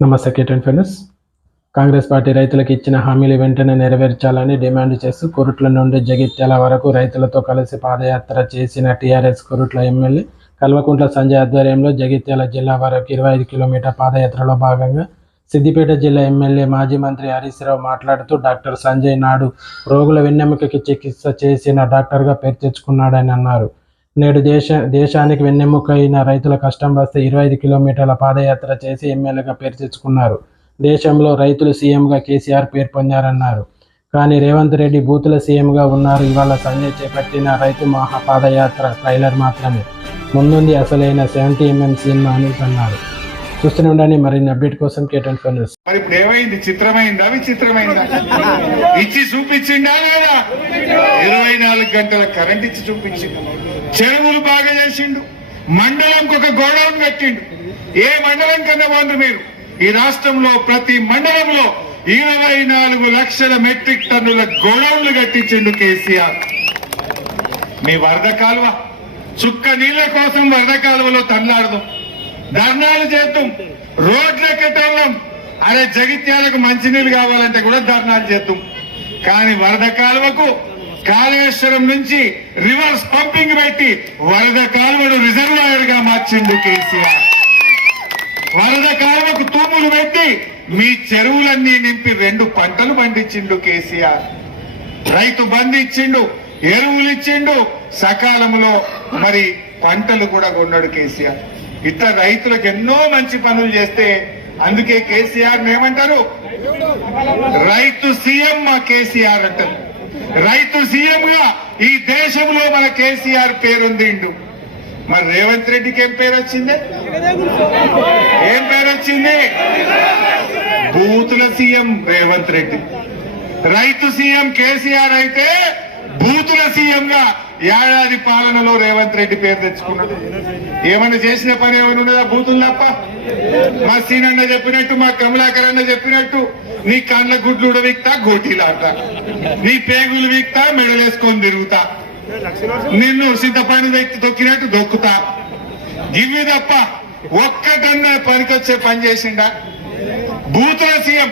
నమస్తే కేటన్ friends. Congress party రైతులకు ఇచ్చిన హామీలు వెంటనే నెరవేర్చాలని డిమాండ్ చేస్తూ కొరుట్ల నుండి జగిత్యాల వరకు రైతులతో కలిసి పాదయాత్ర చేసిన టీఆర్ఎస్ కొరుట్ల ఎమ్మెల్యే కల్వకుంట్ల సంజయ్ ఆధ్వర్యంలో జగిత్యాల జిల్లా వరకు 25 కిలోమీటర్ పాదయాత్రలో భాగంగా సిద్దిపేట జిల్లా ఎమ్మెల్యే మాజీ మంత్రి హరీష్ రావు మాట్లాడుతూ డాక్టర్ సంజయ్ నాడు రోగుల వెన్నెముకకి చికిత్స చేసిన డాక్టర్గా పేరు తెచ్చుకున్నాడని అన్నారు. నేడు దేశానికి వెన్నెముకైన రైతుల కష్టం వస్తే 25 కిలోమీటర్ల పాదయాత్ర చేసి ఎమ్మెల్యేగా పేరు తెచ్చుకున్నారు. దేశంలో రైతులు సీఎంగా కేసీఆర్ పేరు పొందారన్నారు. కానీ రేవంత్ రెడ్డి బూతుల సీఎంగా ఉన్నారు. ఇవాళ సంజయ్ చేపట్టిన రైతు మహా పాదయాత్ర ట్రైలర్ మాత్రమే, ముందుంది అసలైన 70mm సినిమా అని అన్నారు. చూస్తూనే ఉండండి మరిన్ని అప్డేట్ కోసం కేటన్ ఫ్రెండ్స్. మరి ఇప్పుడు ఏమైంది? చిత్రమైందా విచిత్రమైందా? ఇచ్చి చూపించిండా లేదా? 24 గంటల కరెంట్ ఇచ్చి చూపించిండు. చెరువులు బాగా చేసిండు. మండలంకి ఒక గోడౌన్ కట్టిండు. ఏ మండలం కన్నా బాగుంది మీరు? ఈ రాష్ట్రంలో ప్రతి మండలంలో 24 లక్షల మెట్రిక్ టన్నుల గోడౌన్లు కట్టించిండు కేసీఆర్. మీ వరద కాలువ చుక్క నీళ్ల కోసం వరద కాలువలో తన్లాడదాం, ధర్నాలు చేద్దాం, రోడ్లు ఎక్కటోళ్ళం. అరే జగిత్యాలకు మంచినీళ్ళు కావాలంటే కూడా ధర్నాలు చేద్దాం. కానీ వరద కాలువకు కాళేశ్వరం నుంచి రివర్స్ పంపింగ్ పెట్టి వరద కాలువను రిజర్వాయర్ గా మార్చిండు కేసీఆర్. వరద కాలువకు తూములు పెట్టి మీ చెరువులన్నీ నింపి 2 పంటలు పండించిండు కేసీఆర్. రైతు బంధు ఇచ్చిండు, ఎరువులు ఇచ్చిండు, సకాలంలో మరి పంటలు కూడా కొన్నాడు కేసీఆర్. ఇట్లా రైతులకు ఎన్నో మంచి పనులు చేస్తే అందుకే కేసీఆర్ ఏమంటారు? రైతు సీఎం మా కేసీఆర్ అంటారు. రైతు సీఎం గా ఈ దేశంలో మన కేసీఆర్ పేరుందిండు. మరి రేవంత్ రెడ్డికి ఏం పేరు వచ్చింది? ఏం పేరు వచ్చింది? బూతుల సీఎం రేవంత్ రెడ్డి. రైతు సీఎం కేసీఆర్ అయితే బూతుల సీఎం గా ఏడాది పాలనలో రేవంత్ రెడ్డి పేరు తెచ్చుకున్నాడు. ఏమన్నా చేసిన పని ఏమైనా ఉన్నదా? బూతులు తప్ప. మా సీనన్న చెప్పినట్టు, మా కమలాకర్ అన్న చెప్పినట్టు నీ కండ్ల గుడ్లు ఉడవిక్తా, గోటీలాడతా, నీ పేగులు వీక్తా, మెడలేసుకొని తిరుగుతా, నిన్ను సింతపండు వ్యక్తి తొక్కినట్టు దొక్కుతా, ఇవి తప్ప ఒక్కటన్నా పనికొచ్చే పని చేసిండా? బూతుల సీఎం.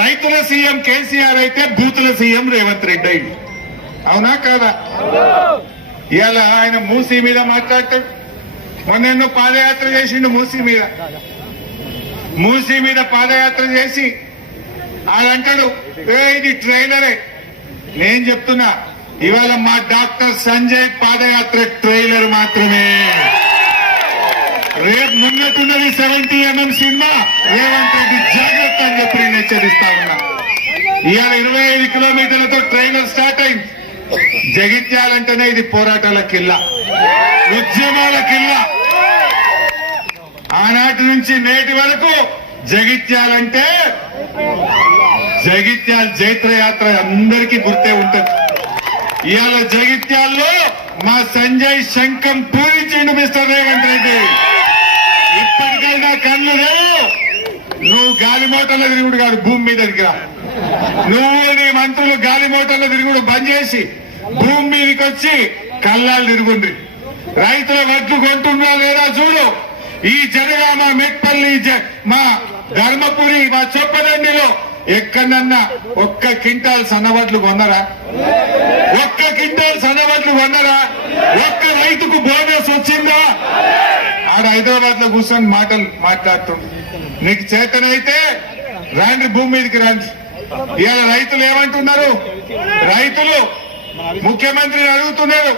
రైతుల సీఎం కేసీఆర్ అయితే బూతుల సీఎం రేవంత్ రెడ్డి అయింది. అవునా కాదా? ఇవాళ ఆయన మూసీ మీద మాట్లాడతాడు. మొన్న పాదయాత్ర చేసిండు మూసీ మీద పాదయాత్ర చేసి ఆయనంటాడు ఇది ట్రైలరే. నేను చెప్తున్నా ఇవాళ మా డాక్టర్ సంజయ్ పాదయాత్ర ట్రైలర్ మాత్రమే. రేపు ముంగట్టున్నది 70mm సినిమా. రేవంత్ రెడ్డి జాగ్రత్త అని చెప్పి నేను హెచ్చరిస్తా ఉన్నా. ఇవాళ 25 కిలోమీటర్లతో ట్రైలర్ స్టార్ట్ అయింది. జగిత్యాలంటేనే ఇది పోరాటాల కిల్లా, ఉద్యమాల కిల్లా. ఆనాటి నుంచి నేటి వరకు జగిత్యాలంటే జగిత్యాల జైత్రయాత్ర అందరికీ గుర్తే ఉంటది. ఇవాళ జగిత్యాల్లో మా సంజయ్ శంఖం పూరించిండు మిస్టర్ రేవంత్ రెడ్డి. ఇప్పటికైనా కళ్ళు లేవు. నువ్వు గాలి మోటార్ల తిరుగుడు కాదు, భూమి మీద దిగిరా. నువ్వు నీ మంత్రులు గాలి మోటార్ల తిరుగుడు బంద్ చేసి భూమి మీదకి వచ్చి కళ్ళాలు తిరుగుండ్రి. రైతుల వడ్లు కొంటున్నా లేదా చూడు. ఈ జనగామ, మెట్పల్లి, మా ధర్మపురి, మా చొప్పదండిలో ఎక్కడన్నా ఒక్క క్వింటాల్ సన్నవడ్లు కొన్నరా? ఒక్క క్వింటాల్ సన్నవడ్లు కొన్నరా? ఒక్క రైతుకు బోనస్ వచ్చిందా? ఆడ హైదరాబాద్ లో కూర్చొని మాటలు మాట్లాడుతుండ్రు. నీకు చేతనైతే రాండి, భూమి మీదకి రండి. ఇవాళ రైతులు ఏమంటున్నారు? రైతులు ముఖ్యమంత్రిని అడుగుతున్నారు,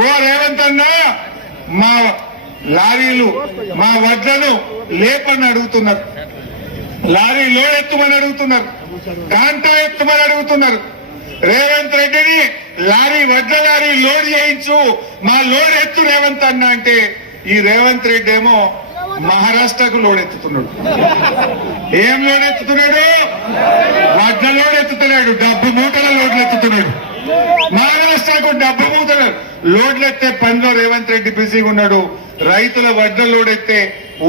ఓ రేవంత్ అన్న మా లారీలు, మా వడ్లను లేపని అడుగుతున్నారు, లారీ లోడ్ ఎత్తుమని అడుగుతున్నారు, కాంటా ఎత్తుమని అడుగుతున్నారు. రేవంత్ రెడ్డిని వడ్ల లారీ లోడ్ చేయించు, మా లోడ్ ఎత్తు రేవంత్ అన్న అంటే ఈ రేవంత్ రెడ్డి ఏమో మహారాష్ట్రకు లోడ్ ఎత్తుతున్నాడు. ఏం లోడ్ ఎత్తుతున్నాడు? వడ్ల లోడ్ ఎత్తుతున్నాడు, డబ్బు మూటల లోడ్లు ఎత్తుతున్నాడు. మహారాష్ట్రకు డబ్బు మూటలు లోడ్లు ఎత్తే పనిలో రేవంత్ రెడ్డి బిజీగా ఉన్నాడు. రైతుల వడ్ల లోడ్ ఎత్తే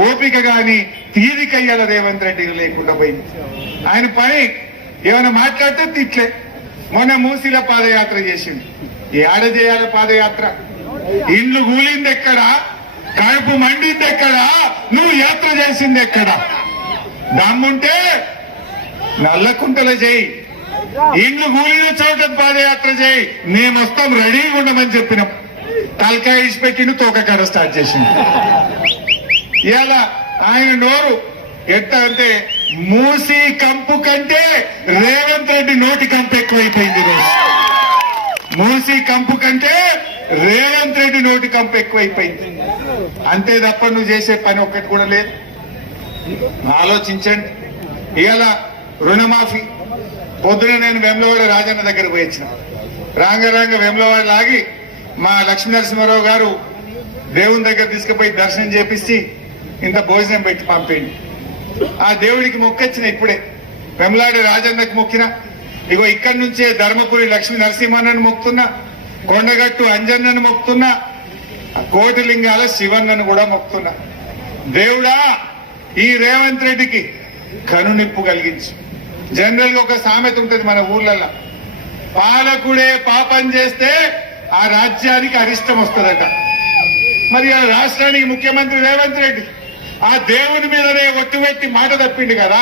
ఓపిక గాని తీరికయ్యాల రేవంత్ రెడ్డి లేకుండా పోయింది. ఆయన పని ఏమైనా మాట్లాడితే తిట్లే. మొన్న మూసీల పాదయాత్ర చేసింది. ఏడ చేయాలి పాదయాత్ర? ఇండ్లు కూలింది ఎక్కడా? కడుపు మండింది ఎక్కడా? నువ్వు యాత్ర చేసింది ఎక్కడా? దమ్ముంటే నల్లకుంటల చేయి, ఇండ్లు కూలిన చోట పాదయాత్ర చేయి, మేము వస్తాం రెడీగా ఉండమని చెప్పినాం. తలకాయ ఇచ్చిపెట్టిండు, తోకకాడ స్టార్ట్ చేసిండు. ఇలా ఆయన నోరు ఎట్లా అంటే మూసి కంపు కంటే రేవంత్ రెడ్డి నోటి కంపు ఎక్కువైపోయింది ఈరోజు. మూసి కంపు కంటే రేవంత్ రెడ్డి నోటి కంపు ఎక్కువైపోయింది. అంతే తప్ప నువ్వు చేసే పని ఒక్కటి కూడా లేదు. ఆలోచించండి. ఇలా రుణమాఫీ పొద్దున నేను వేములవాడ రాజన్న దగ్గర పోయి వచ్చిన. రాంగ వేములవాడ లాగి మా లక్ష్మీ నరసింహారావు గారు దేవుని దగ్గర తీసుకుపోయి దర్శనం చేపిస్తే ఇంత భోజనం పెట్టి పంపిండి. ఆ దేవుడికి మొక్కొచ్చిన ఇప్పుడే వెమ్లాడి రాజన్నకు మొక్కిన. ఇగో ఇక్కడి నుంచే ధర్మపురి లక్ష్మీ నరసింహన్నను మొక్కుతున్నా, కొండగట్టు అంజన్నను మొక్కుతున్నా, కోటిలింగాల శివన్నను కూడా మొక్కుతున్నా. దేవుడా ఈ రేవంత్ రెడ్డికి కనునిప్పు కలిగించు. జనరల్ గా ఒక సామెత ఉంటది మన ఊర్లలో, పాలకుడే పాపం చేస్తే ఆ రాజ్యానికి అరిష్టం వస్తుందట. మరి ఆ రాష్ట్రానికి ముఖ్యమంత్రి రేవంత్ రెడ్డి ఆ దేవుని మీదనే ఒట్టు పెట్టి మాట తప్పిండు కదా.